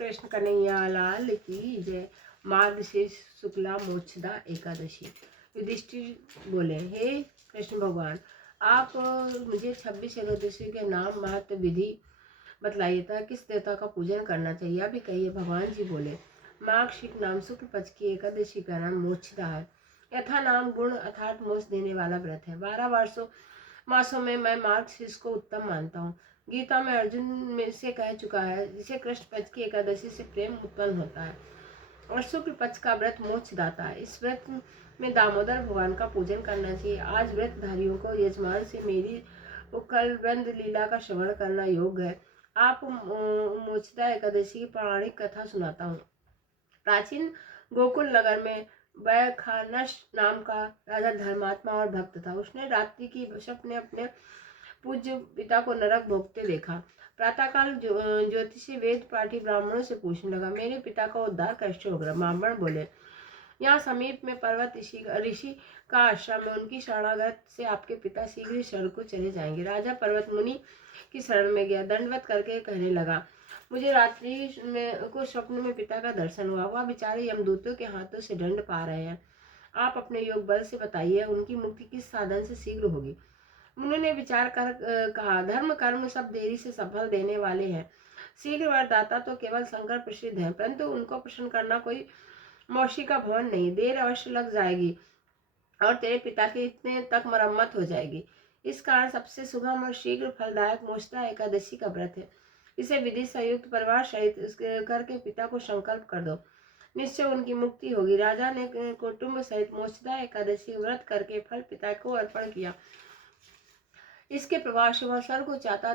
कृष्ण कन्हैया लाल की जय। मार्गशीर्ष शुक्ला मोक्षदा एकादशी। युधिष्ठिर बोले, हे कृष्ण भगवान, आप मुझे 26 एकादशी के नाम महत्व विधि बतलाइए था, किस देवता का पूजन करना चाहिए अभी कहिए। भगवान जी बोले, मार्गशीर्ष नाम शुक्ल पक्ष की एकादशी का नाम मोक्षदा है। यथा नाम गुण अर्थात मोक्ष देने वाला व्रत है। 12 मासों में मैं मार्गशीर्ष को उत्तम मानता हूँ। गीता में अर्जुन में से कह चुका है, जिसे कृष्ण पक्ष की एकादशी से प्रेम उत्पन्न होता है और शुक्ल पक्ष का व्रत मोक्ष दाता है। इस व्रत में दामोदर भगवान का पूजन करना चाहिए। आज व्रतधारियों को यजमान से मेरी उकलबंद लीला का श्रवण करना योग्य है। आप मोक्षदा एकादशी की पौराणिक कथा सुनाता हूँ। प्राचीन गोकुल नगर में वैखानस नाम का राजा धर्मात्मा और भक्त था। उसने रात्रि की स्वप्न अपने पूज्य पिता को नरक भोगते देखा। प्रातःकाल ज्योतिषी वेद पाठी ब्राह्मणों से पूछने लगा, मेरे पिता का उद्धार कैसे होगा। ब्राह्मण बोले, यहाँ समीप में पर्वत ऋषि का आश्रम है, उनकी शरणागत से आपके पिता शीघ्र ही स्वर्ग को चले जाएंगे। राजा पर्वत मुनि की शरण में गया, दंडवत करके कहने लगा, मुझे रात्रि में को स्वप्न में पिता का दर्शन हुआ। वह बेचारे यमदूतों के हाथों से दंड पा रहे हैं। आप अपने योग बल से बताइए, उनकी मुक्ति किस साधन से शीघ्र होगी। मुनि ने विचार कर कहा, धर्म कर्म सब देरी से सफल देने वाले हैं। शीघ्र वरदाता तो केवल शंकर प्रसिद्ध हैं, परंतु उनको प्रसन्न करना कोई मौसी का भवन नहीं। देर अवश्य लग जाएगी और तेरे पिता के इतने तक मरम्मत हो जाएगी। इस कारण सबसे सुगम और शीघ्र फलदायक मोक्षदा एकादशी का व्रत है। इसे विधि संयुक्त परिवार सहित करके पिता को संकल्प कर दो, निश्चय उनकी मुक्ति होगी। राजा ने कुटुंब सहित मोक्षदा एकादशी व्रत करके फल पिता को अर्पण किया। इसके प्रभाव से वह स्वर्ग को चाहता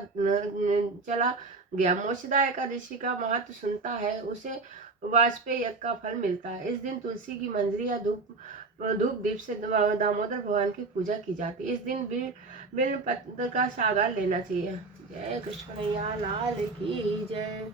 चला गया। मोक्षदा एकादशी का महत्व सुनता है, उसे वाजपेयी यज्ञ का फल मिलता है। इस दिन तुलसी की मंजरी या धूप दीप से दामोदर भगवान की पूजा की जाती है। इस दिन बिल्व पत्र का सागर लेना चाहिए। जय कृष्ण कन्हैया लाल की जय।